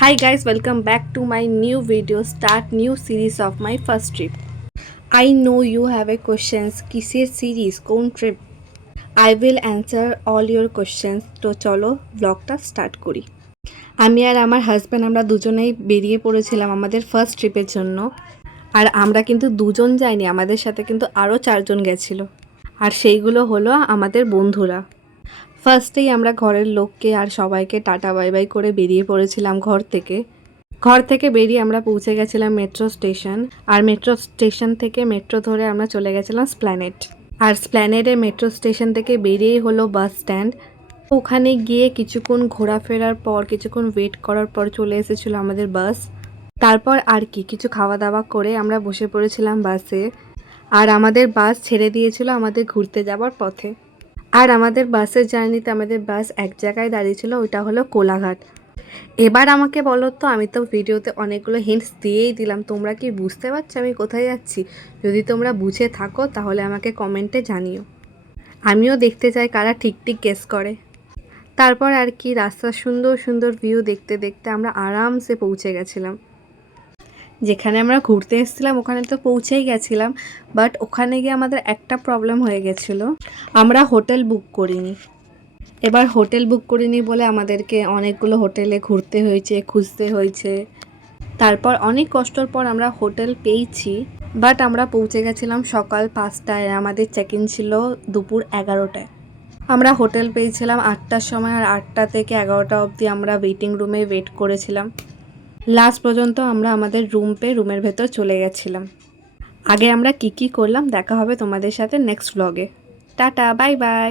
Hi guys, welcome back to my new video. Start new series of my first trip. I know you have a questions. কিসের series? কোন trip? I will answer all your questions. তো চলো ব্লগটা start করি। আমি আর আমার husband আমরা দুজনেই বেরিয়ে পড়েছিলাম আমাদের ফার্স্ট ট্রিপের জন্য। আর আমরা কিন্তু দুজন যাইনি, আমাদের সাথে কিন্তু আরও 4 জন গেছিল। আর সেইগুলো হলো আমাদের বন্ধুরা। ফার্স্টেই আমরা ঘরের লোককে আর সবাইকে টাটা বাই বাই করে বেরিয়ে পড়েছিলাম ঘর থেকে বেরিয়ে আমরা পৌঁছে গেছিলাম মেট্রো স্টেশন। আর মেট্রো স্টেশন থেকে মেট্রো ধরে আমরা চলে গেছিলাম স্প্ল্যানেড। আর স্প্ল্যানেডে মেট্রো স্টেশন থেকে বেরিয়েই হলো বাস স্ট্যান্ড। ওখানে গিয়ে কিছুক্ষণ ঘোরাফেরার পর কিছুক্ষণ ওয়েট করার পর চলে এসেছিলো আমাদের বাস। তারপর আর কিছু খাওয়া দাওয়া করে আমরা বসে পড়েছিলাম বাসে। আর আমাদের বাস ছেড়ে দিয়েছিল আমাদের ঘুরতে যাওয়ার পথে। আর আমাদের বাসের জার্নিতে আমাদের বাস এক জায়গায় দাঁড়িয়েছিল, ওইটা হলো কোলাঘাট। এবার আমাকে বলো তো, আমি তো ভিডিওতে অনেকগুলো হিন্টস দিয়েই দিলাম, তোমরা কি বুঝতে পারছো আমি কোথায় যাচ্ছি? যদি তোমরা বুঝে থাকো তাহলে আমাকে কমেন্টে জানিও, আমিও দেখতে চাই কারা ঠিক ঠিক গেস করে। তারপর আর রাস্তার সুন্দর সুন্দর ভিউ দেখতে দেখতে আমরা আরামসে পৌঁছে গেছিলাম যেখানে আমরা ঘুরতে এসেছিলাম। ওখানে তো পৌঁছেই গেছিলাম, বাট ওখানে গিয়ে আমাদের একটা প্রবলেম হয়ে গেছিলো, আমরা হোটেল বুক করিনি। এবার হোটেল বুক করিনি বলে আমাদেরকে অনেকগুলো হোটেলে ঘুরতে হয়েছে, খুঁজতে হয়েছে। তারপর অনেক কষ্টর পর আমরা হোটেল পেয়েছি, বাট আমরা পৌঁছে গেছিলাম সকাল 5টায়, আমাদের চেক ইন ছিল দুপুর 11টায়। আমরা হোটেল পেয়েছিলাম 8টার সময়, আর 8টা থেকে 11টা অবধি আমরা ওয়েটিং রুমে ওয়েট করেছিলাম। লাস্ট পর্যন্ত আমরা আমাদের রুম পেয়ে রুমের ভেতর চলে গেছিলাম। আগে আমরা কি করলাম দেখা হবে তোমাদের সাথে নেক্সট ব্লগে। Tata, bye bye.